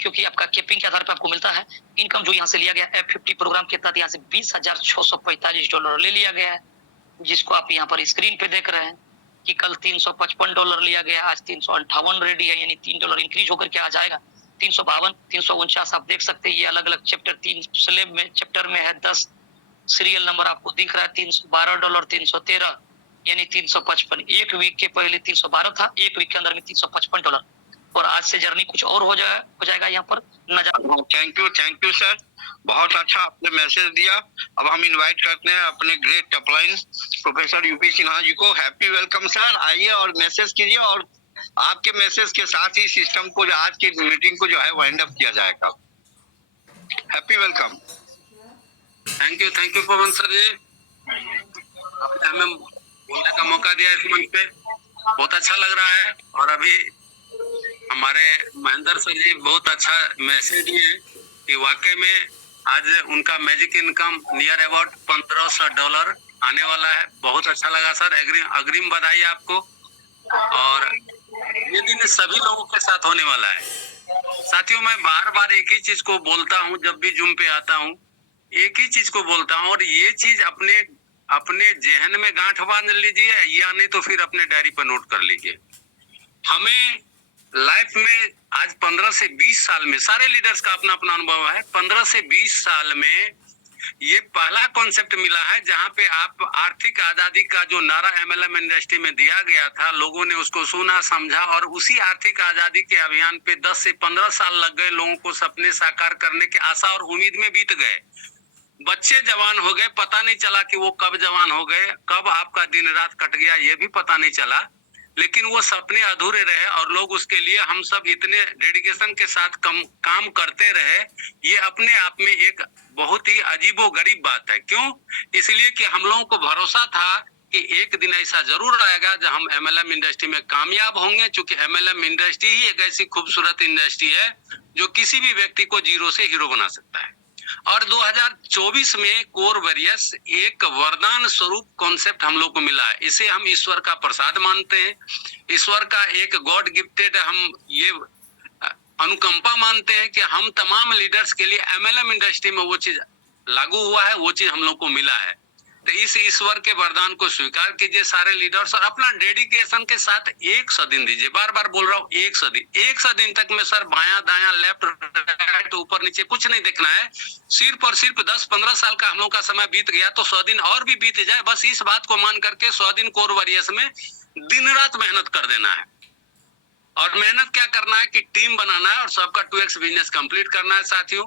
क्योंकि आपका कैपिंग के आधार पर आपको मिलता है। इनकम जो यहाँ से लिया गया F50 प्रोग्राम के तहत यहाँ से $20,645 ले लिया गया है, जिसको आप यहाँ पर स्क्रीन पे देख रहे हैं कि कल $355 लिया गया, आज 358 रेडी है, यानी $3 इंक्रीज होकर के आ जाएगा 352, 349 आप देख सकते हैं। ये अलग-अलग चैप्टर 3 स्लैब में चैप्टर में है 10 सीरियल नंबर आपको दिख रहा है $312, 313 यानी 355। एक वीक के पहले 312 था, एक वीक के अंदर में $355 और आज से जर्नी कुछ और हो जाएगा यहाँ पर नजर। थैंक यू सर, बहुत अच्छा आपने मैसेज दिया। अब हम इनवाइट करते हैं अपने great upline professor UP Sinha ji को। हैप्पी वेलकम सर, आइए और मैसेज कीजिए और आपके मैसेज के साथ ही सिस्टम को आज की मीटिंग को जो है वाइंड अप किया जाएगा। Happy welcome. Thank you Pawan sir ji, आपने हमें बोलने का मौका दिया इस मंच पे, बहुत अच्छा लग रहा है। और अभी हमारे महेंद्र सर जी बहुत अच्छा मैसेज दिए कि वाकई में आज उनका मैजिक इनकम नियर अबाउट $1500 आने वाला है। बहुत अच्छा लगा सर, अग्रिम बधाई आपको। और ये दिन सभी लोगों के साथ होने वाला है। साथियों, मैं बार बार एक ही चीज को बोलता हूँ, जब भी जूम पे आता हूँ एक ही चीज को बोलता हूँ, और ये चीज अपने जहन में गांठ बांध लीजिए, या नहीं तो फिर अपने डायरी पर नोट कर लीजिए। हमें लाइफ में आज 15 से 20 साल में, सारे लीडर्स का अपना अपना अनुभव है, 15 से 20 साल में ये पहला कॉन्सेप्ट मिला है जहां पे आप आर्थिक आजादी का जो नारा MLM इंडस्ट्री में दिया गया था, लोगों ने उसको सुना समझा, और उसी आर्थिक आजादी के अभियान पे 10 से 15 साल लग गए लोगों को सपने साकार करने के आशा और उम्मीद में बीत गए। बच्चे जवान हो गए, पता नहीं चला कि वो कब जवान हो गए, कब आपका दिन रात कट गया ये भी पता नहीं चला, लेकिन वो सपने अधूरे रहे और लोग उसके लिए, हम सब इतने डेडिकेशन के साथ काम करते रहे। ये अपने आप में एक बहुत ही अजीबोगरीब बात है। क्यों? इसलिए कि हम लोगों को भरोसा था कि एक दिन ऐसा जरूर आएगा जब हम MLM इंडस्ट्री में कामयाब होंगे, क्योंकि MLM इंडस्ट्री ही एक ऐसी खूबसूरत इंडस्ट्री है जो किसी भी व्यक्ति को जीरो से हीरो बना सकता है। और 2024 में कोर वॉरियर्स एक वरदान स्वरूप कॉन्सेप्ट हम लोग को मिला है। इसे हम ईश्वर का प्रसाद मानते हैं, ईश्वर का एक गॉड गिफ्टेड हम ये अनुकंपा मानते हैं कि हम तमाम लीडर्स के लिए MLM इंडस्ट्री में वो चीज लागू हुआ है, वो चीज हम लोग को मिला है। तो इस ईश्वर के वरदान को स्वीकार कीजिए सारे लीडर्स, और अपना डेडिकेशन के साथ 100 दिन दीजिए। बार बार बोल रहा हूँ 100 दिन तक में सर बायां दायां लेफ्ट राइट ऊपर नीचे कुछ नहीं देखना है। सिर्फ और सिर्फ 10-15 साल का हम लोग का समय बीत गया तो 100 दिन और भी बीत जाए, बस इस बात को मान करके 100 दिन कोर वॉरियर्स में दिन रात मेहनत कर देना है। और मेहनत क्या करना है कि टीम बनाना है और सबका 2x बिजनेस कंप्लीट करना है। साथियों,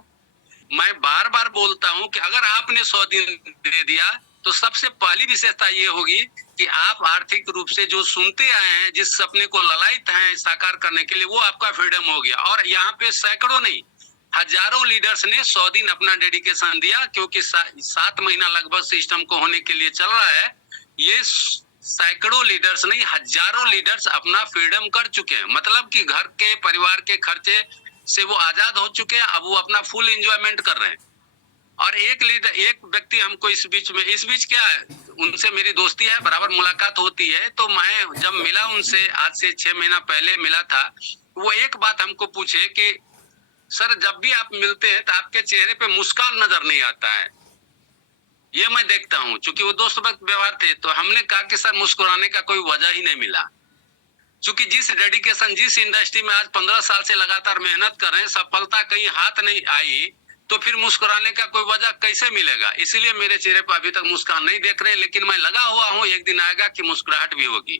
मैं बार बार बोलता हूं कि अगर आपने 100 दिन दे दिया तो सबसे पहली विशेषता ये होगी कि आप आर्थिक रूप से जो सुनते आए हैं, जिस सपने को ललायत हैं साकार करने के लिए, वो आपका फ्रीडम हो गया। और यहाँ पे सैकड़ों नहीं हजारों लीडर्स ने 100 दिन अपना डेडिकेशन दिया, क्योंकि 7 महीना लगभग सिस्टम को होने के लिए चल रहा है। ये सैकड़ों लीडर्स नहीं हजारों लीडर्स अपना फ्रीडम कर चुके हैं, मतलब कि घर के परिवार के खर्चे से वो आजाद हो चुके हैं। अब वो अपना फुल एंजॉयमेंट कर रहे हैं। और एक व्यक्ति हमको इस बीच क्या है, उनसे मेरी दोस्ती है, बराबर मुलाकात होती है। तो मैं जब मिला उनसे, आज से 6 महीना पहले मिला था, वो एक बात हमको पूछे कि सर जब भी आप मिलते हैं तो आपके चेहरे पे मुस्कान नजर नहीं आता है। ये मैं देखता हूँ, क्योंकि वो दोस्त वक्त व्यवहार थे। तो हमने कहा कि सर मुस्कुराने का कोई वजह ही नहीं मिला, क्योंकि जिस डेडिकेशन, जिस इंडस्ट्री में आज 15 साल से लगातार मेहनत कर रहे हैं, सफलता कहीं हाथ नहीं आई, तो फिर मुस्कुराने का कोई वजह कैसे मिलेगा? इसलिए मेरे चेहरे पर अभी तक मुस्कान नहीं देख रहे, लेकिन मैं लगा हुआ हूँ, एक दिन आएगा कि मुस्कुराहट भी होगी।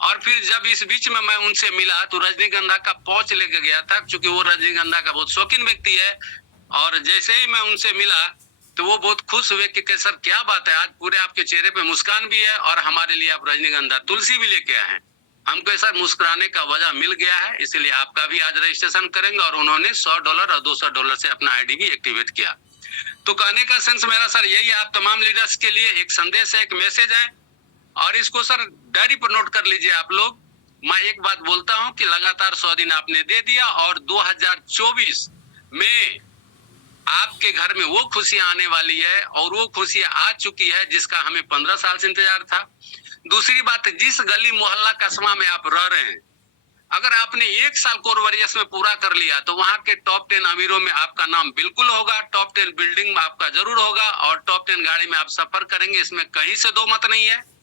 और फिर जब इस बीच में मैं उनसे मिला तो रजनीगंधा का पाउच लेके गया था, क्योंकि वो रजनीगंधा का बहुत शौकीन व्यक्ति है। और जैसे ही मैं उनसे मिला तो वो बहुत खुश हुए कि सर क्या बात है, आज पूरे आपके चेहरे पे मुस्कान भी है और हमारे लिए आप रजनीगंधा तुलसी भी लेके आए हैं। हमको सर मुस्कुराने का वजह मिल गया है, इसलिए आपका भी आज रजिस्ट्रेशन करेंगे। और उन्होंने $100 और $200 से अपना ID भी एक्टिवेट किया। तो कहने का सेंस मेरा सर यही, आप तमाम लीडर्स के लिए एक संदेश है, एक मैसेज है, और इसको सर डायरी पर नोट कर लीजिए आप लोग। मैं एक बात बोलता हूं कि लगातार 100 दिन आपने दे दिया, और 2024 में आपके घर में वो खुशियां आने वाली है, और वो खुशियां आ चुकी है जिसका हमें 15 साल से इंतजार था। दूसरी बात, जिस गली मोहल्ला कस्बा में आप रह रहे हैं, अगर आपने 1 साल कोर वरीयस में पूरा कर लिया तो वहां के टॉप 10 अमीरों में आपका नाम बिल्कुल होगा, टॉप 10 बिल्डिंग में आपका जरूर होगा और टॉप 10 गाड़ी में आप सफर करेंगे, इसमें कहीं से दो मत नहीं है।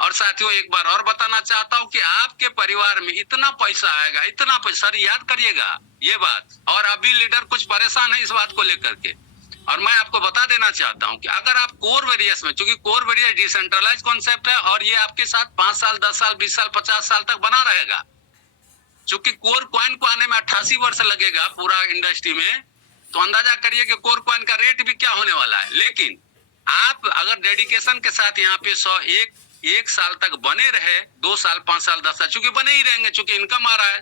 और साथियों एक बार और बताना चाहता हूं कि आपके परिवार में इतना पैसा आएगा, इतना पैसा, याद करिएगा ये बात। और अभी लीडर कुछ परेशान है इस बात को लेकर के, और मैं आपको बता देना चाहता हूं कि अगर आप कोर वेरियस में, चूंकि कोर वेरियस डिसेंट्रलाइज कॉन्सेप्ट है और ये आपके साथ 5 साल 10 साल 20 साल 50 साल तक बना रहेगा, चूंकि कोर कॉइन को आने में 88 वर्ष लगेगा पूरा इंडस्ट्री में, तो अंदाजा करिए कि कोर कॉइन का रेट भी क्या होने वाला है। लेकिन आप अगर डेडिकेशन के साथ यहाँ पे 1 साल तक बने रहे, 2 साल 5 साल 10 साल, चूंकि बने ही रहेंगे, चूंकि इनकम आ रहा है,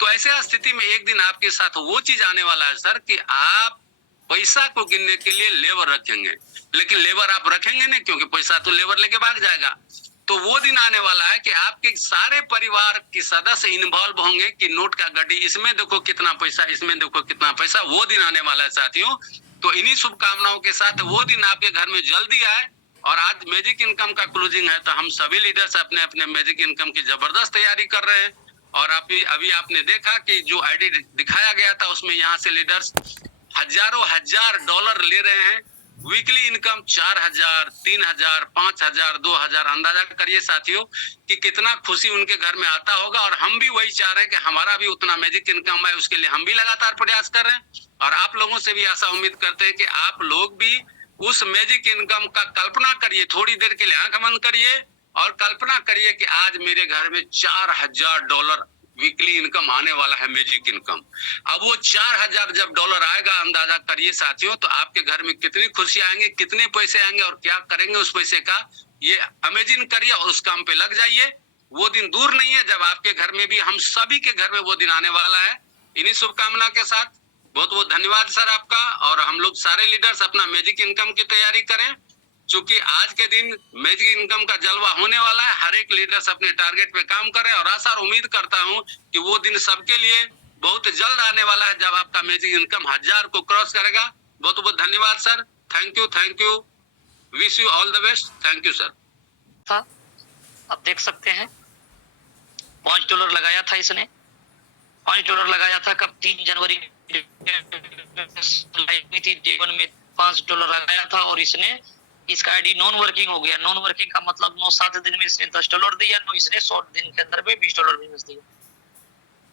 तो ऐसे स्थिति में एक दिन आपके साथ वो चीज आने वाला है सर कि आप पैसा को गिनने के लिए लेबर रखेंगे, लेकिन लेबर आप रखेंगे नहीं, क्योंकि पैसा तो लेबर लेके भाग जाएगा। तो वो दिन आने वाला है कि आपके सारे परिवार के सदस्य इन्वॉल्व होंगे कि नोट का गड्डी, इसमें देखो कितना पैसा, इसमें देखो कितना पैसा, वो दिन आने वाला है साथियों। तो इन्हीं शुभकामनाओं के साथ वो दिन आपके घर में जल्दी आए। और आज मैजिक इनकम का क्लोजिंग है, तो हम सभी लीडर्स अपने अपने मैजिक इनकम की जबरदस्त तैयारी कर रहे हैं। और अभी आपने देखा कि जो आईडी दिखाया गया था उसमें यहाँ से लीडर्स हजारों हजार डॉलर ले रहे हैं। वीकली इनकम 4000, 3000, 5000, 2000, अंदाजा करिए साथियों कि कितना खुशी उनके घर में आता होगा। और हम भी वही चाह रहे हैं कि हमारा भी उतना मैजिक इनकम है, उसके लिए हम भी लगातार प्रयास कर रहे हैं। और आप लोगों से भी ऐसा उम्मीद करते हैं कि आप लोग भी उस मैजिक इनकम का कल्पना करिए, थोड़ी देर के लिए आंख बंद करिए और कल्पना करिए कि आज मेरे घर में $4000 वीकली इनकम आने वाला है, मैजिक इनकम। अब वो 4000 जब डॉलर आएगा, अंदाजा करिए साथियों, तो आपके घर में कितनी खुशी आएंगे, कितने पैसे आएंगे और क्या करेंगे उस पैसे का, ये इमेजिन करिए और उस काम पे लग जाइए। वो दिन दूर नहीं है जब आपके घर में भी, हम सभी के घर में वो दिन आने वाला है। इन्हीं शुभकामना के साथ बहुत बहुत धन्यवाद सर आपका। और हम लोग सारे लीडर्स अपना मैजिक इनकम की तैयारी करें, क्योंकि आज के दिन मैजिक इनकम का जलवा होने वाला है। हर एक लीडर्स अपने टारगेट पे काम करें और आशा और उम्मीद करता हूं कि वो दिन सबके लिए बहुत जल्द आने वाला है जब आपका मैजिक इनकम 1000 को क्रॉस करेगा। बहुत बहुत धन्यवाद sir, thank you, wish you all the best, thank you sir. आप देख सकते हैं $5 लगाया था इसने, $5 लगाया था कब, 3 जनवरी थी, डे 1 में $5 लगाया था और इसने, इसका आईडी नॉन वर्किंग हो गया। नॉन वर्किंग का मतलब 9-7 दिन में इसने $10 दिया, तो इसने 100 दिन के अंदर में $20 बिजनेस दिया।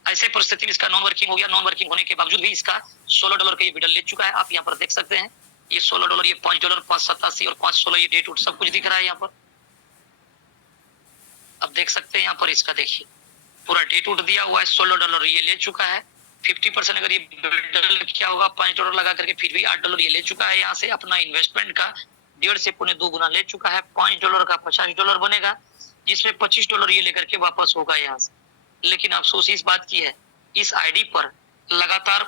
ऐसे परिस्थिति में इसका नॉन वर्किंग हो गया। नॉन वर्किंग होने के बावजूद भी इसका $16 का ये विड्रॉल ले चुका है। आप यहाँ पर देख सकते हैं ये $16, ये $5, 587 और 516, ये डेट उट सब कुछ दिख रहा है यहाँ पर। अब देख सकते हैं यहाँ पर इसका, देखिए पूरा डेट उट दिया हुआ है। $16 ये ले चुका है। 50% अगर ये विड्रॉल क्या होगा, $5 लगा करके फिर भी $8 ये ले चुका है। यहाँ से अपना इन्वेस्टमेंट का 1.5 से 2.25 गुना ले चुका है। $5 का $50 बनेगा, जिसमें $25 ये लेकर के वापस होगा यहाँ से। लेकिन अफसोस इस बात की है, इस आईडी पर लगातार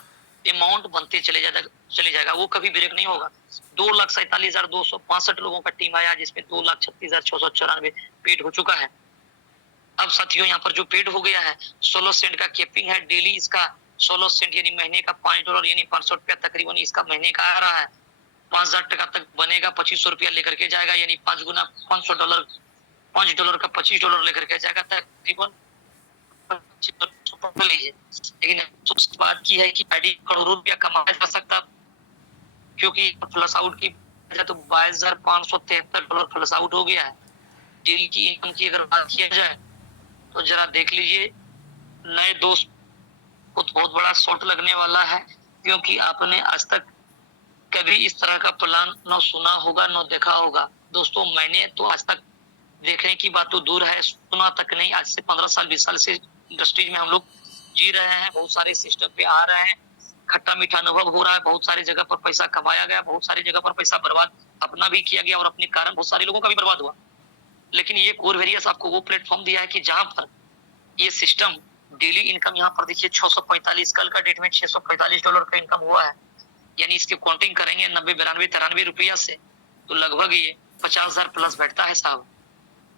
अमाउंट बनते चले जाएगा, वो कभी ब्रेक नहीं होगा। 2,47,265 लोगों का टीम आया, जिसमें 2,36,694 पेड हो चुका है। अब साथियों यहाँ पर जो पेड हो गया है, 16 सेंट का कैपिंग है डेली इसका, 16 सेंट यानी महीने का $5 यानी ₹500 तकरीबन इसका महीने का आ रहा है। 5000 टका तक बनेगा, ₹2500 लेकर के जाएगा, यानी 5 गुना $500, $5 का $25 लेकर के जाएगा, तकरीबन लीजिए। लेकिन अफसोस इस बात की है कि आईडी करोड़ों रुपया कमाया जा सकता, क्योंकि फ्लश आउट की वजह तो $22,573 फ्लश आउट हो गया है। डेली की इनकम की अगर बात किया जाए तो जरा देख लीजिए, नए दोस्त को तो बहुत बड़ा शॉट लगने वाला है, क्योंकि आपने आज तक कभी इस तरह का प्लान न सुना होगा न देखा होगा। दोस्तों मैंने तो आज तक देखने की बात तो दूर है, सुना तक नहीं। आज से 15 साल 20 साल से इंडस्ट्रीज में हम लोग जी रहे हैं, बहुत सारे सिस्टम पे आ रहे हैं, खट्टा मीठा अनुभव हो रहा है। बहुत सारी जगह पर पैसा कमाया गया, बहुत सारी जगह पर पैसा बर्बाद अपना भी किया गया और अपने कारण बहुत सारे लोगों का भी बर्बाद हुआ। लेकिन ये कोर वेरियस आपको वो प्लेटफॉर्म दिया है कि जहां पर ये सिस्टम डेली इनकम, यहाँ पर देखिए 645, कल का डेट में $645 का इनकम हुआ है। यानी इसकी काउंटिंग करेंगे 90, 92, 93 रुपया से, तो लगभग ये 50,000 प्लस बैठता है साहब।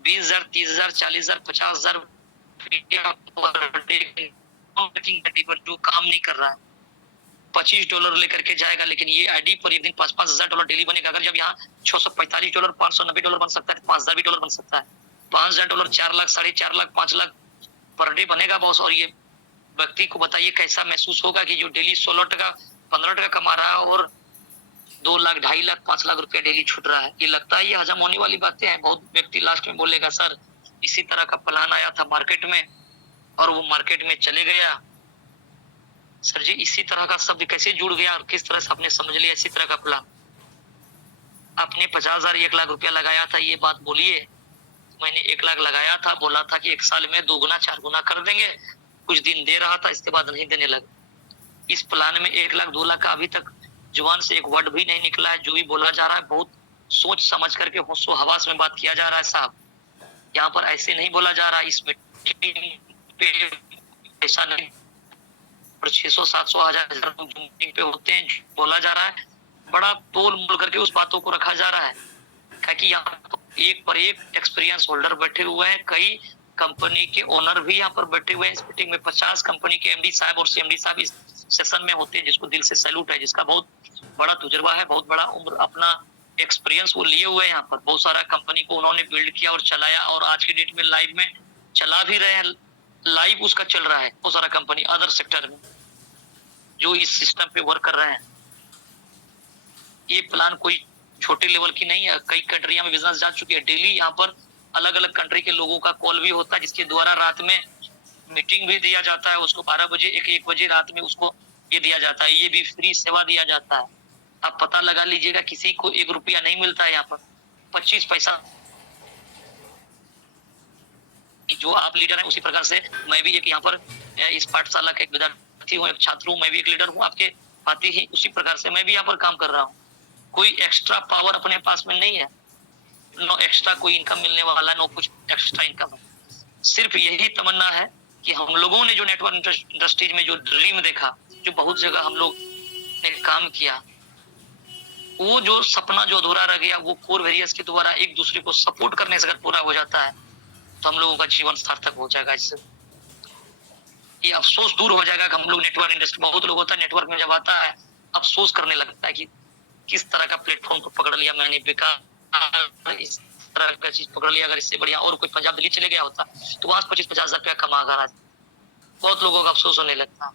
20,000, 30,000, 40,000, 50,000 पर जो काम नहीं कर रहा है, $25 लेकर के जाएगा। लेकिन ये आईडी पर एक दिन $5,000 डेली बनेगा। अगर जब यहाँ $645, $590 बन सकता है, तो $5,000 भी बन सकता है। $5,000 4 लाख, 4.5 लाख, 5 लाख पर डे बनेगा बॉस, और ये व्यक्ति को बताइए कैसा महसूस होगा कि जो डेली 16 टका 15 टका कमा रहा है और 2 लाख 2.5 लाख 5 लाख रुपया डेली छूट रहा है। ये लगता है ये हजम होने वाली बातें हैं? बहुत व्यक्ति लास्ट में बोलेगा सर इसी तरह का प्लान आया था मार्केट में और वो मार्केट में चले गया। सर जी इसी तरह का शब्द कैसे जुड़ गया और किस तरह से आपने समझ लिया इसी तरह का प्लान? आपने 50,000 1 लाख रुपया लगाया था, ये बात बोलिए। मैंने 1 लाख लगाया था, बोला था कि 1 साल में 2 गुना 4 गुना कर देंगे। कुछ दिन दे रहा था, इसके बाद नहीं देने लगे। इस प्लान में 1 लाख 2 लाख का अभी तक जुबान से एक वर्ड भी नहीं निकला है। जो भी बोला जा रहा है बहुत सोच समझ करके होशो हवास में बात किया जा रहा है साहब। यहाँ पर ऐसे नहीं बोला जा रहा है। इस मीटिंग पे ऐसा नहीं, 600 700 1000 मीटिंग पे होते हैं, बोला जा रहा है, बड़ा तोल मोल करके उस बातों को रखा जा रहा है। क्योंकि यहाँ पर एक पर एक एक्सपीरियंस होल्डर बैठे हुए हैं, कई कंपनी के ओनर भी यहाँ पर बैठे हुए हैं। इस मीटिंग में 50 कंपनी के एमडी साहब और सीएमडी साहब इस सेशन में होते हैं, जिसको दिल से सैल्यूट है, जिसका बहुत बड़ा तजुर्बा है, बहुत बड़ा उम्र अपना एक्सपीरियंस वो लिए हुए हैं। यहाँ पर बहुत सारा कंपनी को उन्होंने बिल्ड किया और चलाया और आज की डेट में लाइव में चला भी रहे हैं, लाइव उसका चल रहा है। बहुत सारा कंपनी अदर सेक्टर में जो इस सिस्टम पे वर्क कर रहे हैं। ये प्लान कोई छोटे लेवल की नहीं है, कई कंट्रियां में बिजनेस जा चुकी है। डेली यहाँ पर अलग अलग कंट्री के लोगों का कॉल भी होता है, जिसके द्वारा रात में मीटिंग भी दिया जाता है उसको। 12 बजे 1 बजे रात में उसको ये दिया जाता है, ये भी फ्री सेवा दिया जाता है। आप पता लगा लीजिएगा, किसी को 1 रुपया नहीं मिलता है यहाँ पर, 25 पैसा। जो आप लीडर हैं उसी प्रकार से मैं भी एक यहाँ पर इस पाठशाला का एक विद्यार्थी हूँ, एक छात्र हूँ, मैं भी एक लीडर हूँ आपके भांति ही। उसी प्रकार से मैं भी यहाँ पर काम कर रहा हूँ। कोई एक्स्ट्रा पावर अपने पास में नहीं है, नो एक्स्ट्रा कोई इनकम मिलने वाला, नो कुछ एक्स्ट्रा इनकम। सिर्फ यही तमन्ना है कि हम लोगों ने जो नेटवर्क इंडस्ट्रीज में जो ड्रीम देखा, जो बहुत जगह हम लोग ने काम किया, वो जो सपना जो अधूरा रह गया, वो कोर वेरियस के द्वारा एक दूसरे को सपोर्ट करने से अगर पूरा हो जाता है तो हम लोगों का जीवन सार्थक हो जाएगा। इससे ये अफसोस दूर हो जाएगा कि हम लोग नेटवर्क इंडस्ट्री, बहुत लोग होता है नेटवर्क में जब आता है अफसोस करने लगता है कि किस तरह का प्लेटफॉर्म को पकड़ लिया मैंने, बेकार इस तरह का चीज पकड़ लिया। अगर इससे बढ़िया और कोई पंजाब दिल्ली चले गया होता तो वहां 25-50 हजार रुपया कमा कर आज बहुत लोगों का अफसोस होने लगता है।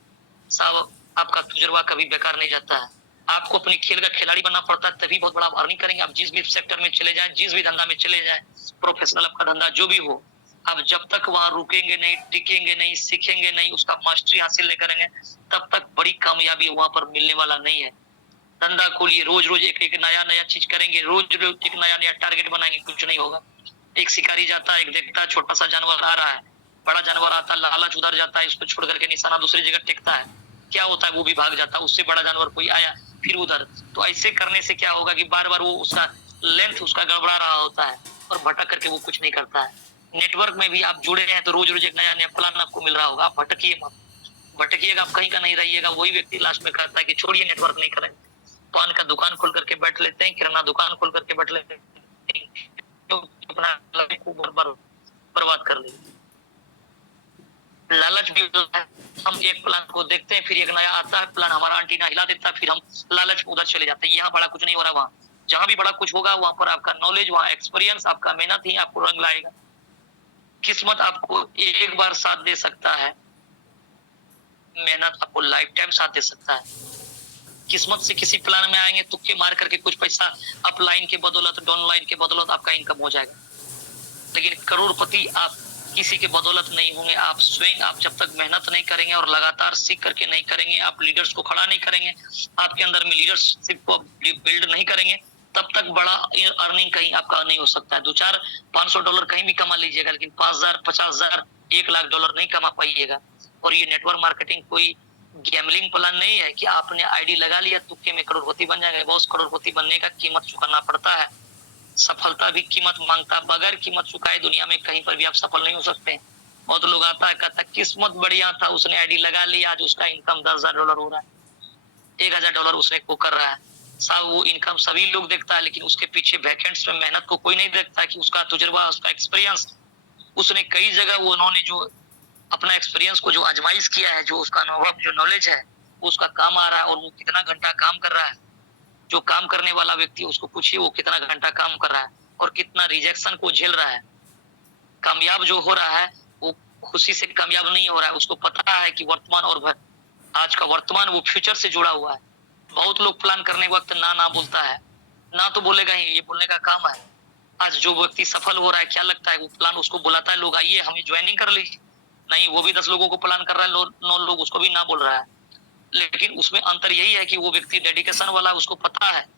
साहब आपका तजुर्बा कभी बेकार नहीं जाता है। आपको अपने खेल का खिलाड़ी बनना पड़ता है, तभी बहुत बड़ा अर्निंग करेंगे। आप जिस भी सेक्टर में चले जाएं, जिस भी धंधा में चले जाएं, प्रोफेशनल आपका धंधा जो भी हो, आप जब तक वहां रुकेंगे नहीं, टिकेंगे नहीं, सीखेंगे नहीं, उसका मास्टरी हासिल नहीं करेंगे, तब तक बड़ी कामयाबी वहां पर मिलने वाला नहीं है। धंधा खोलिए, रोज रोज एक नया चीज करेंगे, रोज रोज एक नया टारगेट बनाएंगे, कुछ नहीं होगा। एक शिकारी जाता है, एक देखता है छोटा सा जानवर आ रहा है, बड़ा जानवर आता है, लालच उधर जाता है, उसको छोड़ करके निशाना दूसरी जगह टेकता है, क्या होता है वो भी भाग जाता है, उससे बड़ा जानवर कोई आया फिर उधर। तो ऐसे करने से क्या होगा कि बार बार वो उसका लेंथ उसका गड़बड़ा रहा होता है और भटक करके वो कुछ नहीं करता है। नेटवर्क में भी आप जुड़े हैं तो रोज रोज एक नया प्लान आपको मिल रहा होगा, आप भटकिए मत, भटकिएगा आप कहीं का नहीं रहिएगा। वही व्यक्ति लास्ट में कहता है कि छोड़िए नेटवर्क नहीं करेंगे, पान का दुकान खोल करके बैठ लेते हैं, किराना दुकान खोल करके बैठ लेते हैं, तो अपना लाइफ को बर्बाद कर लेते। लालच भी है, हम एक प्लान को देखते हैं, फिर एक नया आता है प्लान, हमारा एंटीना हिला देता है, फिर हम लालच में उधर चले जाते हैं। यहाँ बड़ा कुछ नहीं हो रहा, वहाँ जहाँ भी बड़ा कुछ होगा वहां पर आपका नॉलेज, वहाँ एक्सपीरियंस, आपका मेहनत ही आपको रंग लाएगा। किस्मत आपको एक बार साथ दे सकता है, मेहनत आपको लाइफ टाइम साथ दे सकता है। किस्मत से किसी प्लान में आएंगे, तुक्के मार करके कुछ पैसा अप लाइन के बदौलत, डाउन लाइन के बदौलत आपका इनकम हो जाएगा, लेकिन करोड़पति आप किसी के बदौलत नहीं होंगे। आप स्वयं, आप जब तक मेहनत नहीं करेंगे और लगातार सीख करके नहीं करेंगे, आप लीडर्स को खड़ा नहीं करेंगे, आपके अंदर में लीडरशिप को बिल्ड नहीं करेंगे, तब तक बड़ा अर्निंग कहीं आपका नहीं हो सकता है। 2-4-500 डॉलर कहीं भी कमा लीजिएगा, लेकिन 5,000, 50,000, 1 लाख डॉलर नहीं कमा पाइएगा। और ये नेटवर्क मार्केटिंग कोई गैमलिंग प्लान नहीं है कि आपने आईडी लगा लिया तुक्के में करोड़पति बन जाएंगे। बहुत करोड़पति बनने का कीमत चुकाना पड़ता है, सफलता भी कीमत मांगता है। बगैर कीमत चुकाए दुनिया में कहीं पर भी आप सफल नहीं हो सकते। बहुत लोग आता है कहता है किस्मत बढ़िया था, उसने आईडी लगा लिया, आज उसका इनकम $10,000 हो रहा है, $1,000 उसने को कर रहा है। साहब वो इनकम सभी लोग देखता है, लेकिन उसके पीछे वैकेंट्स में मेहनत को कोई नहीं देखता कि उसका तजुर्बा, उसका एक्सपीरियंस, उसने कई जगह वो उन्होंने जो अपना एक्सपीरियंस को जो आजमाइश किया है, जो उसका अनुभव, जो नॉलेज है, उसका काम आ रहा है, और वो कितना घंटा काम कर रहा है। जो काम करने वाला व्यक्ति उसको पूछिए वो कितना घंटा काम कर रहा है और कितना रिजेक्शन को झेल रहा है। कामयाब जो हो रहा है वो खुशी से कामयाब नहीं हो रहा है, उसको पता है कि वर्तमान और आज का वर्तमान वो फ्यूचर से जुड़ा हुआ है। बहुत लोग प्लान करने के वक्त ना बोलता है, ना तो बोलेगा ही, ये बोलने का काम है। आज जो व्यक्ति सफल हो रहा है, क्या लगता है वो प्लान उसको बुलाता है, लोग आइए हमें ज्वाइनिंग कर लीजिए, नहीं वो भी 10 लोगों को प्लान कर रहा है, 9 लोग उसको भी ना बोल रहा है। लेकिन उसमें अंतर यही है कि वो व्यक्ति डेडिकेशन वाला, उसको पता है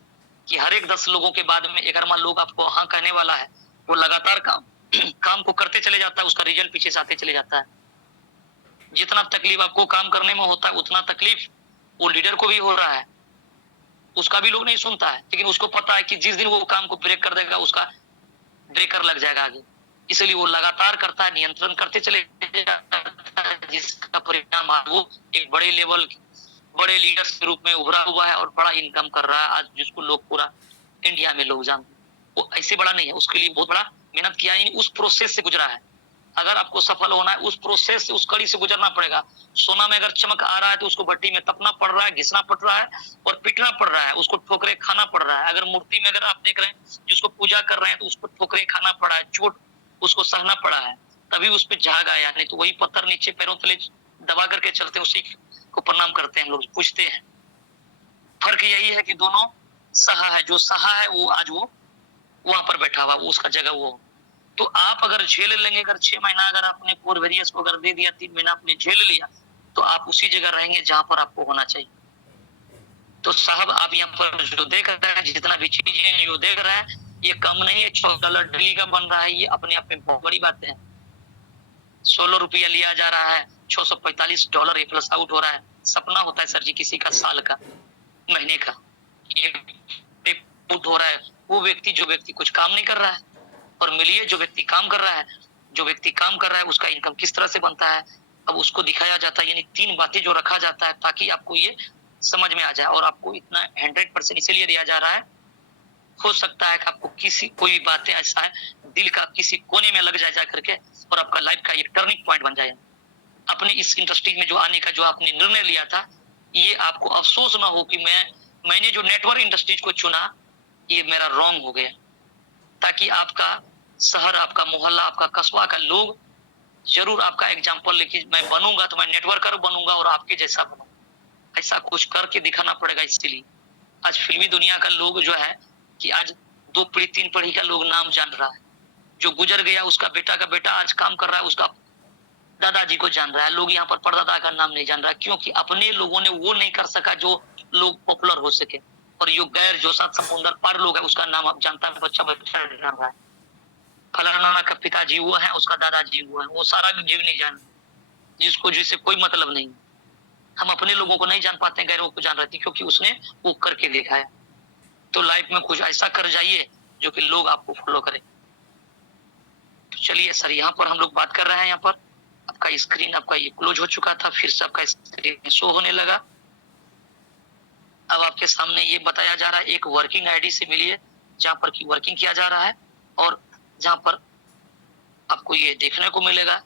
कि हर एक 10 लोगों के बाद में 11वां लोग आपको हाँ कहने वाला है। वो लगातार काम को करते चले जाता है, उसका रिजल्ट पीछे से आते चले जाता है। जितना तकलीफ आपको काम करने में होता है, उतना तकलीफ वो लीडर को भी हो रहा है, उसका भी लोग नहीं सुनता है। लेकिन उसको पता है कि जिस दिन वो काम को ब्रेक कर देगा, उसका ब्रेकर लग जाएगा आगे, इसलिए वो लगातार करता है, नियंत्रण करते चले जाता है, जिसका परिणाम आज वो एक बड़े लेवल, बड़े लीडर्स के रूप में उभरा हुआ है और बड़ा इनकम कर रहा है आज, जिसको लोग पूरा इंडिया में लोग जानते हैं। वो ऐसे बड़ा नहीं है, उसके लिए बहुत बड़ा मेहनत किया है, उस प्रोसेस से गुजरा है। अगर आपको सफल होना है, उस प्रोसेस से, उस कड़ी से गुजरना पड़ेगा। सोना में अगर चमक आ रहा है तो उसको भट्टी में तपना पड़ रहा है, घिसना पड़ रहा है और पीटना पड़ रहा है, उसको ठोकरे खाना पड़ रहा है। अगर मूर्ति में अगर आप देख रहे हैं जिसको पूजा कर रहे हैं तो उसको ठोकरे खाना पड़ा है, चोट उसको सहना पड़ा है, तभी उस पर झाग आया। नहीं तो वही पत्थर नीचे पैरों तले दबा करके चलते, उसी को प्रणाम करते हैं हम लोग, पूछते हैं। फर्क यही है कि दोनों सहा है, जो सहा है वो आज वो वहां पर बैठा हुआ, उसका जगह वो। तो आप अगर झेल लेंगे, अगर 6 महीना अगर आपने कोर वेरियस को अगर दे दिया, 3 महीना आपने झेल लिया, तो आप उसी जगह रहेंगे जहां पर आपको होना चाहिए। तो साहब आप यहाँ पर जो देख रहे हैं, जितना भी चीजें जो देख रहे हैं, ये कम नहीं है, $14 डेली का बन रहा है, ये अपने आप में बहुत बड़ी बात है। 16 रुपया लिया जा रहा है, $645 ये प्लस आउट हो रहा है। सपना होता है सर जी किसी का साल का, महीने का, ये आउट हो रहा है। वो व्यक्ति, जो व्यक्ति कुछ काम नहीं कर रहा है, और मिलिए जो व्यक्ति काम कर रहा है, जो व्यक्ति काम कर रहा है उसका इनकम किस तरह से बनता है, अब उसको दिखाया जाता है। यानी 3 बातें जो रखा जाता है ताकि आपको ये समझ में आ जाए, और आपको इतना 100% इसीलिए दिया जा रहा है। हो सकता है कि आपको किसी कोई बातें ऐसा है दिल का किसी कोने में लग जाए जा करके, और आपका लाइफ का एक टर्निंग पॉइंट बन जाए। अपने इस इंडस्ट्री में जो आने का जो आपने निर्णय लिया था, ये आपको अफसोस ना हो कि मैंने जो नेटवर्क इंडस्ट्रीज को चुना, ये मेरा रॉन्ग हो गया। ताकि आपका शहर, आपका मोहल्ला, आपका कस्बा का लोग जरूर आपका एग्जाम्पल लेके, मैं बनूंगा तो मैं नेटवर्कर बनूंगा और आपके जैसा बनूंगा। ऐसा कुछ करके दिखाना पड़ेगा। इसलिए आज फिल्मी दुनिया का लोग जो है कि आज 2 पीढ़ी 3 पीढ़ी का लोग नाम जान रहा है। जो गुजर गया उसका बेटा का बेटा आज काम कर रहा है, उसका दादाजी को जान रहा है। लोग यहाँ पर परदादा का नाम नहीं जान रहा, क्योंकि अपने लोगों ने वो नहीं कर सका जो लोग पॉपुलर हो सके। और यो गैर जो 7 समुंदर पार लोग है, उसका नाम अब जानता है, बच्चा जान रहा है। फलाना का पिताजी वो है, उसका दादाजी वो है, वो सारा जीव नहीं जान, जिसको जिससे कोई मतलब नहीं। हम अपने लोगों को नहीं जान पाते, गैरों को जान रहे, क्योंकि उसने वो करके देखा है। तो लाइफ में कुछ ऐसा कर जाइए जो कि लोग आपको फॉलो करें। तो चलिए सर, यहाँ पर हम लोग बात कर रहे हैं। यहाँ पर आपका स्क्रीन आपका ये क्लोज हो चुका था, फिर से आपका स्क्रीन शो होने लगा। अब आपके सामने ये बताया जा रहा है, एक वर्किंग आईडी से मिलिए जहां पर की वर्किंग किया जा रहा है, और जहां पर आपको ये देखने को मिलेगा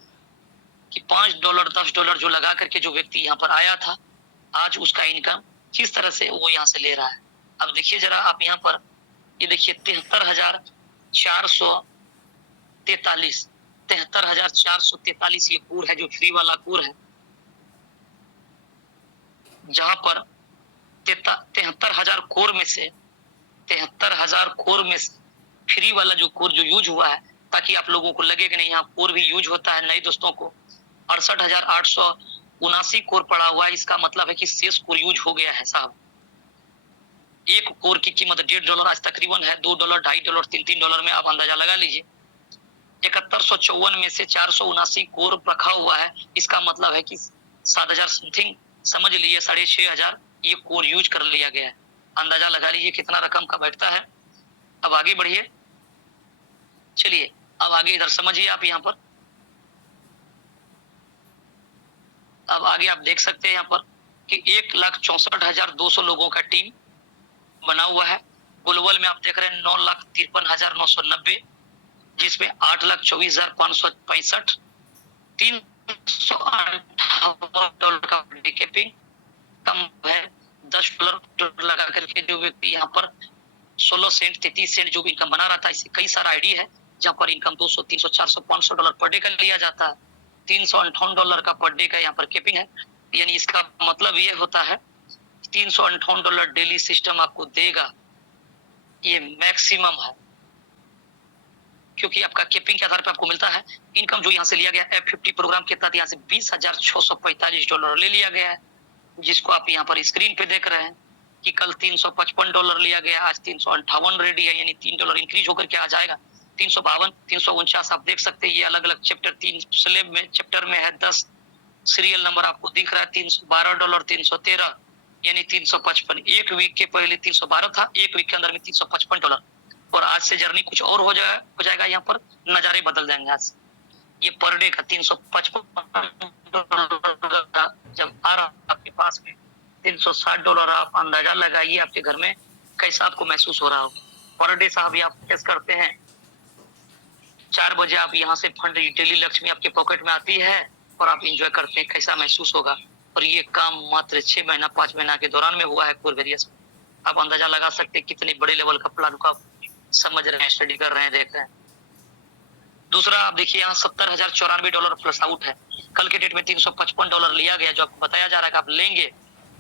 कि $5 $10 जो लगा करके जो व्यक्ति यहाँ पर आया था, आज उसका इनकम किस तरह से वो यहाँ से ले रहा है। अब देखिए जरा आप यहाँ पर, ये देखिए 73,443 ये कोर है, जो फ्री वाला कोर है, जहां पर 73,000 कोर में से 73,000 कोर में फ्री वाला जो कोर जो यूज हुआ है, ताकि आप लोगों को लगे कि नहीं यहाँ कोर भी यूज होता है। नए दोस्तों को 68,879 कोर पड़ा हुआ है, इसका मतलब है कि शेष कोर यूज हो गया है साहब। एक कोर की कीमत $1.5 आज तकरीबन है, $2, $2.5, $3 में आप अंदाजा लगा लीजिए। 7154 में से 479 कोर रखा हुआ है, इसका मतलब है कि 7,000 समथिंग, समझ लीजिए 6,500 ये कोर यूज कर लिया गया है। अंदाजा लगा लीजिए कितना रकम का बैठता है। अब आगे बढ़िए, चलिए अब आगे इधर समझिए आप यहाँ पर। अब आगे आप देख सकते हैं यहाँ पर कि 1,64,200 लोगों का टीम बना हुआ है। ग्लोबल में आप देख रहे हैं 9,53,990, जिसमें $8,24,565, $358 का डिकेपिंग कम है। $10 लगा करके जो व्यक्ति यहाँ पर 16 सेंट 33 सेंट जो भी इनकम बना रहा था, इससे कई सारा आईडी है जहाँ पर इनकम $200, $300, $400, $500 पर डे का लिया जाता है। $358 का पर डे का यहाँ पर कैपिंग है। यानी इसका मतलब ये होता है $358 डेली सिस्टम आपको देगा, ये मैक्सिमम है, क्योंकि आपका कैपिंग के आधार पर आपको मिलता है। इनकम जो यहाँ से लिया गया F50 प्रोग्राम के तहत यहाँ से $20,645 ले लिया गया है, जिसको आप यहाँ पर स्क्रीन पे देख रहे हैं कि कल $355 लिया गया, आज 358 रेडी है, यानी $3 इंक्रीज होकर के आ जाएगा 352, 349 आप देख सकते हैं। ये अलग अलग चैप्टर 3 स्लेब में चैप्टर में है, 10 सीरियल नंबर आपको दिख रहा है, $312, 313 यानी 355। एक वीक के पहले 312 था, एक वीक के अंदर में $355, और आज से जर्नी कुछ और हो जाएगा। यहाँ पर नजारे बदल जाएंगे आज से। ये पर डे का 355 जब आ रहा आपके पास में $360, आप अंदाजा लगाइए आपके घर में कैसा आपको महसूस हो रहा हो। पर डे साहब आप केस करते हैं, 4 बजे आप यहाँ से फंड डेली लक्ष्मी आपके पॉकेट में आती है और आप इंजॉय करते हैं, कैसा महसूस होगा। और ये काम मात्र 6 महीना 5 महीना के दौरान में हुआ है कोर वेरियस। आप अंदाजा लगा सकते हैं कितने बड़े लेवल का प्लान को आप समझ रहे हैं, स्टडी कर रहे हैं, देख रहे हैं। दूसरा आप देखिए यहाँ $70,094 प्लस आउट है। कल के डेट में $355 लिया गया, जो आपको बताया जा रहा है कि आप लेंगे,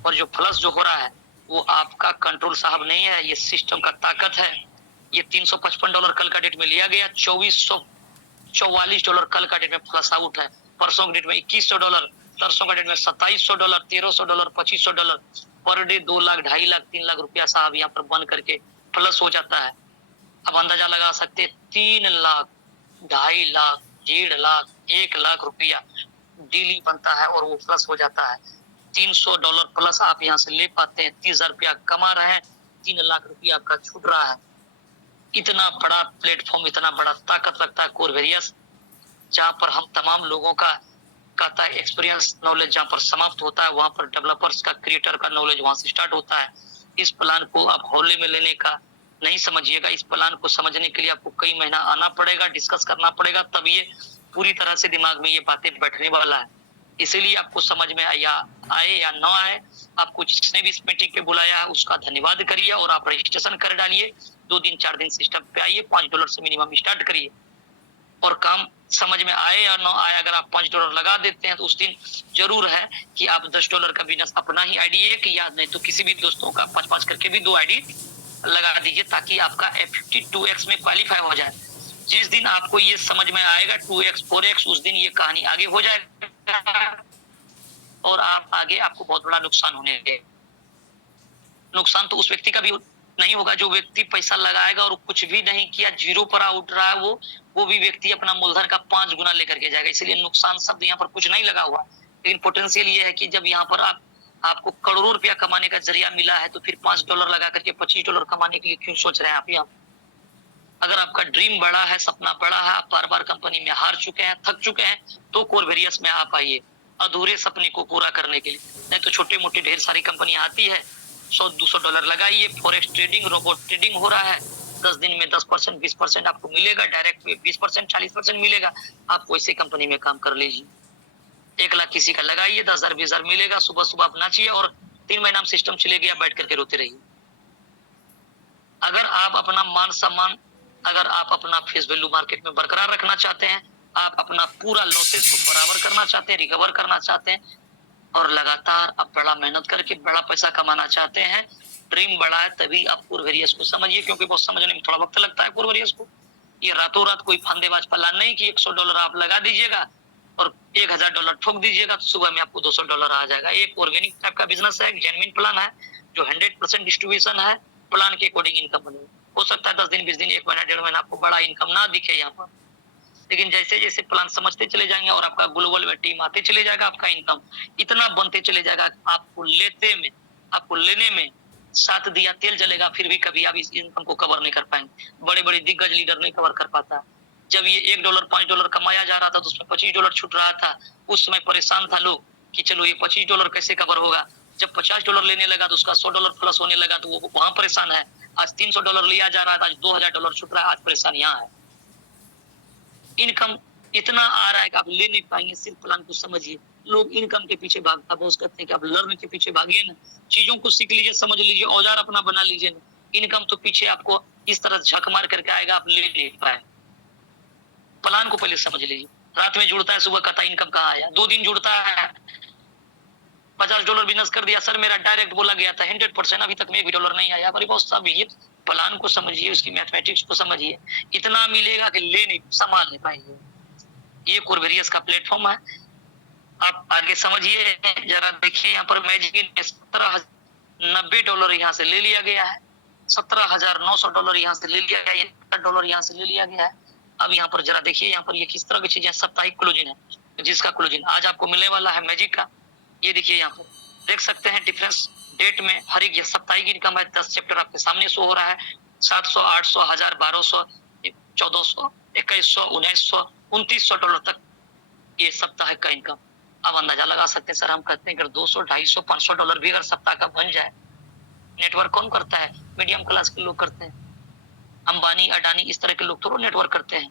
और जो प्लस जो हो रहा है वो आपका कंट्रोल साहब नहीं है, ये सिस्टम का ताकत है। ये $355 कल का डेट में लिया गया, $2,444 कल का डेट में प्लस आउट है। परसों के डेट में $2,100, तरसों का डेट में $2,700, $1,300, $2,500 पर डे 2 लाख, 2.5 लाख, 3 लाख रुपया साहब यहाँ पर बन करके प्लस हो जाता है। अब अंदाजा लगा सकते हैं 3 लाख, 2.5 लाख, 1.5 लाख, 1 लाख रुपया डेली बनता है, और वो प्लस हो जाता है। $300 प्लस आप यहाँ से ले पाते हैं, 30,000 रुपया कमा रहे हैं, 3 लाख रुपया आपका छूट रहा है। इतना बड़ा प्लेटफॉर्म, इतना बड़ा ताकत रखता है कोर वेरियस, जहाँ पर हम तमाम लोगों का कहता है एक्सपीरियंस नॉलेज जहाँ पर समाप्त होता है, वहां पर डेवलपर्स का, क्रिएटर का नॉलेज वहां से स्टार्ट होता है। इस प्लान को आप हौले में लेने का नहीं समझिएगा। इस प्लान को समझने के लिए आपको कई महीना आना पड़ेगा, डिस्कस करना पड़ेगा, तब ये पूरी तरह से दिमाग में ये बातें बैठने वाला है। इसीलिए आपको समझ में आए या न आए, आपको जिसने भी इस मीटिंग पे बुलाया है उसका धन्यवाद करिए, और आप रजिस्ट्रेशन कर डालिए। 2 दिन 4 दिन सिस्टम पे आइए, $5 से मिनिमम स्टार्ट करिए, और काम समझ में आए या न आए, अगर आप $5 लगा देते हैं तो उस दिन जरूर है कि आप $10 का बिजनेस अपना ही आईडी एक, या नहीं तो किसी भी दोस्तों का 5-5 करके भी 2 आईडी लगा दीजिए, ताकि आपका F50 2x में क्वालिफाई हो जाए। जिस दिन आपको ये समझ में आएगा 2x 4x, उस दिन ये कहानी आगे हो जाएगा, और आप आगे आपको बहुत बड़ा नुकसान होने लगे। नुकसान तो उस व्यक्ति का भी नहीं होगा जो व्यक्ति पैसा लगाएगा और कुछ भी नहीं किया, 0 पर उठ रहा है, वो भी व्यक्ति अपना मूलधन का 5 गुना लेकर के जाएगा। इसलिए नुकसान शब्द यहाँ पर कुछ नहीं लगा हुआ, लेकिन पोटेंशियल ये है कि जब यहाँ पर आपको करोड़ों रुपया कमाने का जरिया मिला है, तो फिर $5 लगा करके $25 कमाने के लिए क्यों सोच रहे हैं आप यहाँ? अगर आपका ड्रीम बड़ा है, सपना बड़ा है, आप बार बार कंपनी में हार चुके हैं, थक चुके हैं, तो कोर वेरियस में आप आइए अधूरे सपने को पूरा करने के लिए। नहीं तो छोटे मोटे ढेर सारी कंपनी आती है, $100-200 लगाइए, फॉरेक्स ट्रेडिंग, रोबोट ट्रेडिंग हो रहा है, 10 दिन में 10%, 20% आपको मिलेगा, डायरेक्ट पे 20%, 40% मिलेगा। आप वैसे कंपनी में काम कर लीजिए। 1 लाख किसी का लगाइए, 10,000, 20,000 मिलेगा, सुबह सुबह आप नाचिए, और 3 महीना में सिस्टम चले गया, बैठ करके रोते रहिए। अगर आप अपना मान सम्मान, अगर आप अपना फेस वैल्यू मार्केट में बरकरार रखना चाहते हैं, आप अपना पूरा लॉसेस को बराबर करना चाहते हैं, रिकवर करना चाहते हैं, और लगातार आप बड़ा मेहनत करके बड़ा पैसा कमाना चाहते हैं, ड्रीम बड़ा है, तभी आप कोर वेरियस को समझिए, क्योंकि बहुत समझने में थोड़ा वक्त लगता है कोर वेरियस को। ये रातों रात कोई फंदेबाज प्लान नहीं कि $100 आप लगा दीजिएगा और $1,000 ठोक दीजिएगा तो सुबह में आपको $200 आ जाएगा। एक ऑर्गेनिक टाइप का बिजनेस है, जेन्युइन प्लान है, जो 100% डिस्ट्रीब्यूशन है, प्लान के अकॉर्डिंग इनकम बनेगी। हो सकता है 10 दिन 20 दिन 1 महीना 1.5 महीना आपको बड़ा इनकम ना दिखे यहाँ पर, लेकिन जैसे जैसे प्लान समझते चले जाएंगे और आपका ग्लोबल में टीम आते चले जाएगा, आपका इनकम इतना बनते चले जाएगा, आपको लेने में 7 दिया तेल जलेगा, फिर भी कभी आप इस इनकम को कवर नहीं कर पाएंगे। बड़े बड़े दिग्गज लीडर नहीं कवर कर पाता। जब ये $1 $5 कमाया जा रहा था तो उसमें $25 छूट रहा था, उस समय परेशान था लोग कि चलो ये $25 कैसे कवर होगा। जब $50 लेने लगा तो उसका $100 प्लस होने लगा, तो वो वहां परेशान है। आज $300 लिया जा रहा था, आज $2,000 छूट रहा है, आज परेशान यहाँ है। इनकम इतना आ रहा है कि आप ले नहीं पाएंगे। सिर्फ प्लान को समझिए। लोग इनकम के पीछे भागता बहुत करते हैं कि आप लर्न के पीछे भागिए ना, चीजों को सीख लीजिए, समझ लीजिए, औजार अपना बना लीजिए ना। इनकम तो पीछे आपको इस तरह झक मार करके आएगा, आप ले नहीं पाए। प्लान को पहले समझ लीजिए। रात में जुड़ता है, सुबह कहता है इनकम कहाँ आया। 2 दिन जुड़ता है, $50 बिजनेस कर दिया, सर मेरा डायरेक्ट बोला गया था 100%, अभी तक में $1 नहीं आया। अरे बॉस साहब, ये प्लान को समझिए, उसकी मैथमेटिक्स को समझिए, इतना मिलेगा कि ले नहीं संभाल नहीं पाएंगे। ये कोरवेरियस का प्लेटफॉर्म है। आप आगे समझिए, जरा देखिए यहाँ पर मैजिक इन $90 यहाँ से ले लिया गया है, $17,900 यहाँ से ले लिया गया है, $1 यहाँ से ले लिया गया है। अब यहाँ पर जरा देखिए, यहाँ पर ये किस तरह की चीजें, साप्ताहिक क्लोजिंग है, जिसका क्लोजिंग आज आपको मिलने वाला है मैजिक का। ये देखिए यहाँ पर देख सकते हैं डिफरेंस डेट में हर एक, ये साप्ताहिक इनकम है। 10 चैप्टर आपके सामने शो हो रहा है, 700, 800, 1000, 1200, 1400, 2100, 1900, $2900 तक ये साप्ताहिक का इनकम। अब अंदाजा लगा सकते हैं, सर हम कहते हैं अगर $200, $250, $500 भी अगर सप्ताह का बन जाए, नेटवर्क कौन करता है? मीडियम क्लास के लोग करते हैं। अंबानी, अडानी इस तरह के लोग थोड़ा नेटवर्क करते हैं,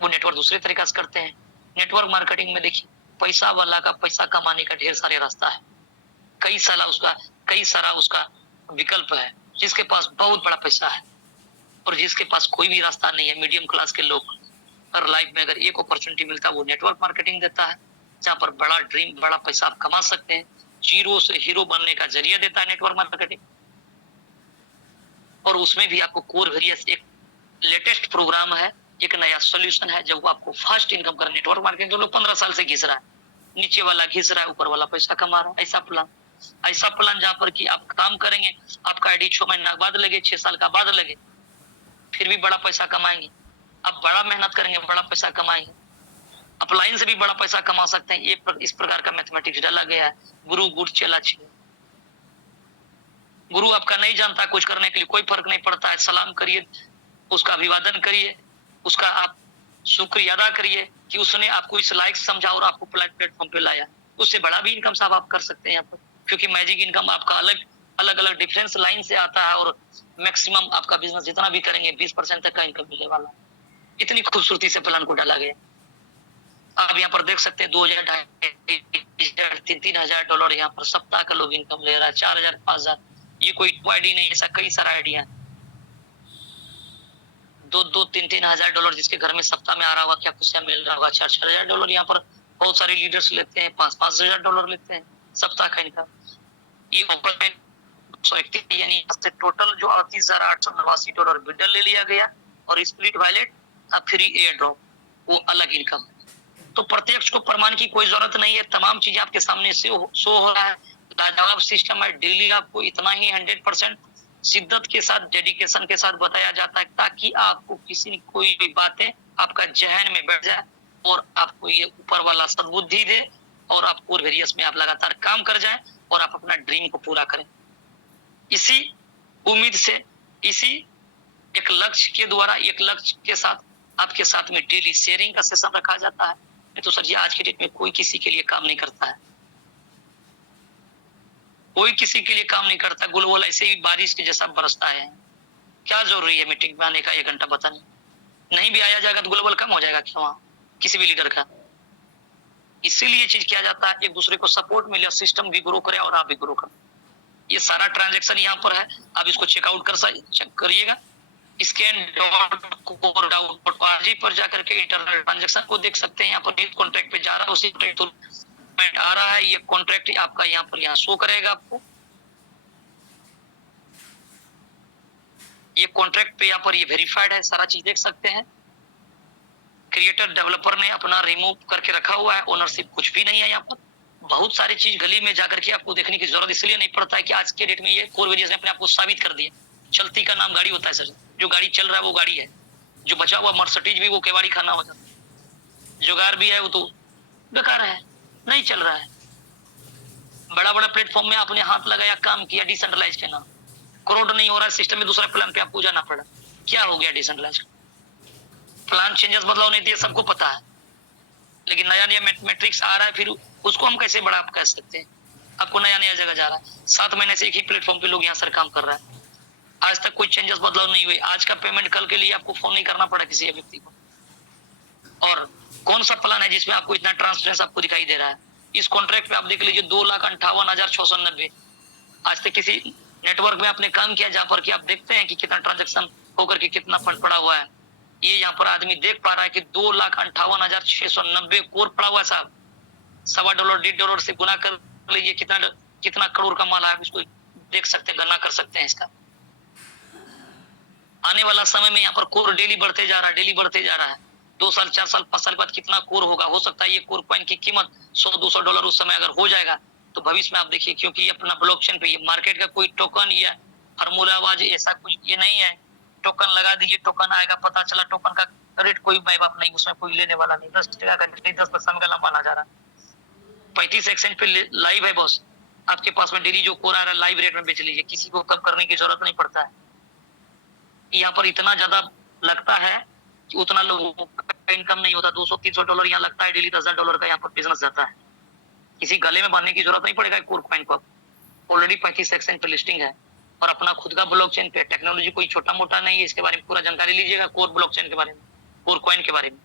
वो नेटवर्क दूसरे तरीका से करते हैं। नेटवर्क मार्केटिंग में देखिए, पैसा वाला का पैसा कमाने का ढेर सारे रास्ता है, कई सारा उसका विकल्प है। जिसके पास बहुत बड़ा पैसा है और जिसके पास कोई भी रास्ता नहीं है, मीडियम क्लास के लोग, हर लाइफ में अगर एक अपॉर्चुनिटी मिलता है वो नेटवर्क मार्केटिंग देता है, जहाँ पर बड़ा ड्रीम, बड़ा पैसा आप कमा सकते हैं। जीरो से हीरो बनने का जरिया देता है नेटवर्क मार्केटिंग। और उसमें भी आपको कोरवेरियस एक लेटेस्ट प्रोग्राम है, एक नया सोल्यूशन है, जब आपको फास्ट इनकम कर नेटवर्क मार्केटिंग। तो लोग 15 साल से घिस रहा है, नीचे वाला घिस रहा है, ऊपर वाला पैसा कमा रहा है। ऐसा प्लान जहाँ पर कि आप काम करेंगे, आपका आईडी 6 महीना बाद लगे, 6 साल का बाद लगे, फिर भी बड़ा पैसा कमाएंगे। आप बड़ा मेहनत करेंगे, बड़ा पैसा कमाएंगे। अपलाइन से भी बड़ा पैसा कमा सकते हैं। ये इस प्रकार का मैथमेटिक्स डाला गया है। गुरु गुड़ चला छिए। गुरु आपका नहीं जानता, कुछ करने के लिए कोई फर्क नहीं पड़ता है। सलाम करिए, उसका अभिवादन करिए, उसका आप शुक्रिया अदा करिए कि उसने आपको इस लायक समझा और आपको प्लेटफॉर्म पे लाया। उससे बड़ा भी इनकम साहब आप कर सकते हैं यहाँ पर, क्योंकि मैजिक इनकम आपका अलग डिफरेंस लाइन से आता है और मैक्सिमम आपका बिजनेस जितना भी करेंगे 20% तक का इनकम मिलने वाला। इतनी खूबसूरती से प्लान को डाला गया। आप यहाँ पर देख सकते हैं $2,000, $2,500, $3,000 यहाँ पर सप्ताह का लोग इनकम ले रहा है, 4,000, 5,000। ये कोई आईडी नहीं, ऐसा कई सारा आइडिया। $2,000, $3,000 जिसके घर में सप्ताह में आ रहा होगा, क्या खुशियां मिल रहा होगा। $4,000 यहाँ पर बहुत सारे लीडर्स लेते हैं, $5,000 लेते हैं सप्ताह का इनकम। ये ओपन यानी टोटल जो $38,889 बिडल ले लिया गया और split wallet free air drop, वो अलग इनकम। तो प्रत्यक्ष को प्रमाण की कोई जरूरत नहीं है, तमाम चीजें आपके सामने से शो हो रहा है। लाजवाब सिस्टम है। डेली आपको इतना ही 100% शिद्दत के साथ, डेडिकेशन के साथ बताया जाता है, ताकि आपको किसी कोई भी बातें आपका जहन में बैठ जाए और आपको ये ऊपर वाला सद्बुद्धि दे और आप कोरवेरियस में आप लगातार काम कर जाएं और आप अपना ड्रीम को पूरा करें। इसी उम्मीद से, इसी एक लक्ष्य के द्वारा, एक लक्ष्य के साथ आपके साथ में डेली शेयरिंग का सेशन रखा जाता है। तो सर जी, आज के डेट में कोई किसी के लिए काम नहीं करता है, कोई किसी के लिए काम नहीं करता। ग्लोबल ऐसे ही बारिश के जैसा बरसता है। क्या जरूरी है मीटिंग में आने का 1 घंटा? बताने नहीं भी आया जाएगा तो ग्लोबल कम हो जाएगा क्या वहाँ किसी भी लीडर का? इसीलिए चीज किया जाता है, एक दूसरे को सपोर्ट मिले, सिस्टम भी ग्रो करे और आप भी ग्रो करें। ये सारा ट्रांजेक्शन यहाँ पर है, आप इसको चेकआउट करिएगा। scan.core.org पर जाकर के इंटरनल ट्रांजेक्शन को देख सकते हैं। यहाँ पर कॉन्ट्रैक्ट पे जा रहा है, उसी कॉन्ट्रैक्ट आ रहा है। ये कॉन्ट्रैक्ट आपका यहाँ पर शो करेगा आपको। ये कॉन्ट्रैक्ट पे यहाँ पर ये वेरीफाइड है, सारा चीज देख सकते हैं। क्रिएटर डेवलपर ने अपना रिमूव करके रखा हुआ है, ओनरशिप कुछ भी नहीं है यहाँ पर। बहुत सारी चीज गली में जाकर के आपको देखने की जरूरत इसलिए नहीं पड़ता है कि आज के डेट में ये कोरवेरियस ने अपने आप को साबित कर दिया। चलती का नाम गाड़ी होता है सर, जो गाड़ी चल रहा है वो गाड़ी है, जो बचा हुआ मर्सिडीज भी वो केवाड़ी खाना हो जाता है, जुगाड़ भी है वो तो बेकार है, नहीं चल रहा है। बड़ा बड़ा प्लेटफॉर्म में आपने हाथ लगाया, काम किया, डिसेंट्रलाइज के नाम, करोड़ नहीं हो रहा है सिस्टम में, दूसरा प्लान पे आपको जाना पड़ा। क्या हो गया डिसेंट्रलाइज? प्लान चेंजेस बदलाव नहीं दिया, सबको पता है, लेकिन नया नया मैट्रिक्स आ रहा है, फिर उसको हम कैसे बड़ा आप कह सकते हैं? आपको नया नया जगह जा रहा है, 7 महीने से एक ही प्लेटफॉर्म पे लोग यहाँ सर काम कर रहा है, आज तक कोई चेंजेस बदलाव नहीं हुए। आज का पेमेंट कल के लिए आपको फोन नहीं करना पड़ा किसी व्यक्ति को। और कौन सा प्लान है जिसमें आपको इतना ट्रांसपेरेंस आपको दिखाई दे रहा है? इस कॉन्ट्रैक्ट पे आप देख लीजिए 2,58,690। आज तक किसी नेटवर्क में आपने काम किया जहां पर कि आप देखते हैं कि कितना ट्रांजेक्शन होकर के कितना फंड पड़ा हुआ है, ये यहाँ पर आदमी देख पा रहा है कि 2,58,690 कोर पड़ा हुआ है साहब। $1.25 $1.5 से गुना कर लीजिए कितना करोड़ का माल है, आप इसको देख सकते हैं, गणना कर सकते हैं इसका। आने वाला समय में यहाँ पर कोर डेली बढ़ते जा रहा है। 2 साल 4 साल 5 साल बाद कितना कोर होगा, हो सकता है ये कोर कॉइन की कीमत $100-200 उस समय अगर हो जाएगा तो भविष्य में आप देखिए, क्योंकि ये अपना ब्लॉकचेन पे, ये मार्केट का कोई टोकन या फार्मूलाबाज ऐसा कुछ ये नहीं है। टोकन लगा दीजिए, टोकन आएगा, पता चला टोकन का रेट कोई माई बाप नहीं, उसमें कोई लेने वाला नहीं। 10 टका का 10 पैसा का लंबा ना जा रहा। 35 एक्सचेंज पे लाइव है बॉस, आपके पास में डेली जो कोर आ रहा है लाइव रेट में बेच लीजिए, किसी को कब करने की जरूरत नहीं पड़ता है। यहाँ पर इतना ज्यादा लगता है कि उतना लोगों का इनकम नहीं होता। $200-300 यहाँ लगता है डेली, $10,000 का यहाँ पर बिजनेस जाता है। किसी गले में बांधने की जरूरत नहीं पड़ेगा कोर कॉइन को। ऑलरेडी 35 एक्सचेंज पे लिस्टिंग है और अपना खुद का ब्लॉकचेन पे। टेक्नोलॉजी कोई छोटा मोटा नहीं है, इसके बारे में पूरा जानकारी लीजिएगा, कोर ब्लॉकचेन के बारे में, कोर कॉइन के बारे में।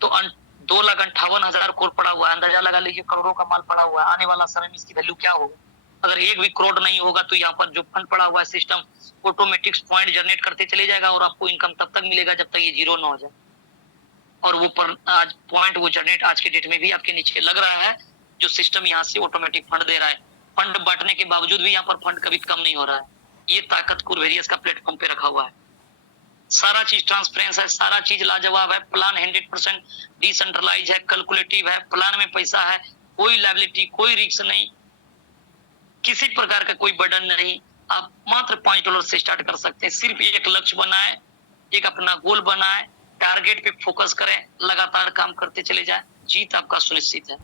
तो 2,58,000 कोर पड़ा हुआ है, अंदाजा लगा लीजिए करोड़ों का माल पड़ा हुआ है। आने वाला समय में इसकी वैल्यू क्या होगा? अगर एक भी करोड़ नहीं होगा तो यहाँ पर जो फंड पड़ा हुआ है सिस्टम ऑटोमेटिक पॉइंट जनरेट करते चले जाएगा और आपको इनकम तब तक मिलेगा जब तक ये जीरो ना हो जाए। और वो पर आज पॉइंट वो जनरेट आज के डेट में भी आपके नीचे लग रहा है, जो सिस्टम यहाँ से ऑटोमेटिक फंड दे रहा है। फंड बांटने के बावजूद भी यहाँ पर फंड कभी कम नहीं हो रहा है। ये ताकत कोरवेरियस का प्लेटफॉर्म पे रखा हुआ है। सारा चीज ट्रांसपेरेंस है, सारा चीज लाजवाब है। प्लान 100% डिसेंट्रलाइज है, कैलकुलेटिव है, प्लान में पैसा है, कोई लायबिलिटी, कोई रिस्क नहीं, किसी प्रकार का कोई बर्डन नहीं। आप मात्र $5 से स्टार्ट कर सकते हैं। सिर्फ एक लक्ष्य बनाए, एक अपना गोल बनाए, टारगेट पे फोकस करें, लगातार काम करते चले जाए, जीत आपका सुनिश्चित है।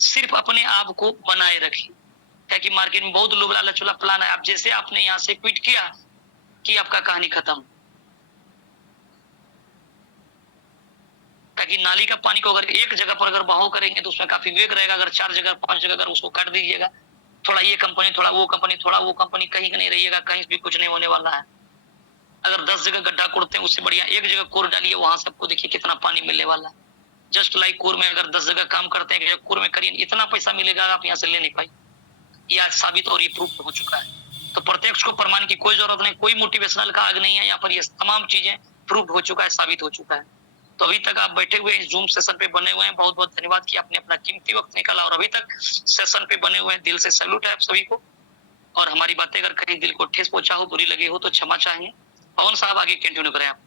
सिर्फ अपने आप को बनाए रखिए, क्योंकि मार्केट में बहुत लोग लालच वाला प्लान है। आप जैसे आपने यहाँ से क्विट किया कि आपका कहानी खत्म। ताकि नाली का पानी को अगर एक जगह पर अगर बहाव करेंगे तो उसमें काफी वेग रहेगा। अगर 4 जगह 5 जगह अगर उसको काट दीजिएगा, थोड़ा ये कंपनी, थोड़ा वो कंपनी, थोड़ा वो कंपनी, कहीं नहीं रहिएगा, कहीं भी कुछ नहीं होने वाला है। अगर 10 जगह गड्ढा कोड़ते हैं उससे बढ़िया एक जगह कोर डालिए, वहां से आपको देखिए कितना पानी मिलने वाला है। जस्ट लाइक कोर में अगर 10 जगह काम करते हैं, कोर में करिए, इतना पैसा मिलेगा आप यहाँ से ले नहीं पाई। ये आज साबित और ये प्रूफ हो चुका है। तो प्रत्यक्ष को प्रमाण की कोई जरूरत नहीं, कोई मोटिवेशनल का आग नहीं है यहाँ पर। ये तमाम चीजें प्रूफ हो चुका है, साबित हो चुका है। तो अभी तक आप बैठे हुए इस जूम सेशन पे बने हुए हैं, बहुत बहुत धन्यवाद कि आपने अपना कीमती वक्त निकाला और अभी तक सेशन पे बने हुए हैं। दिल से सैल्यूट है आप सभी को। और हमारी बातें अगर कहीं दिल को ठेस पहुंचा हो, बुरी लगी हो तो क्षमा चाहेंगे। पवन साहब आगे कंटिन्यू करें आप।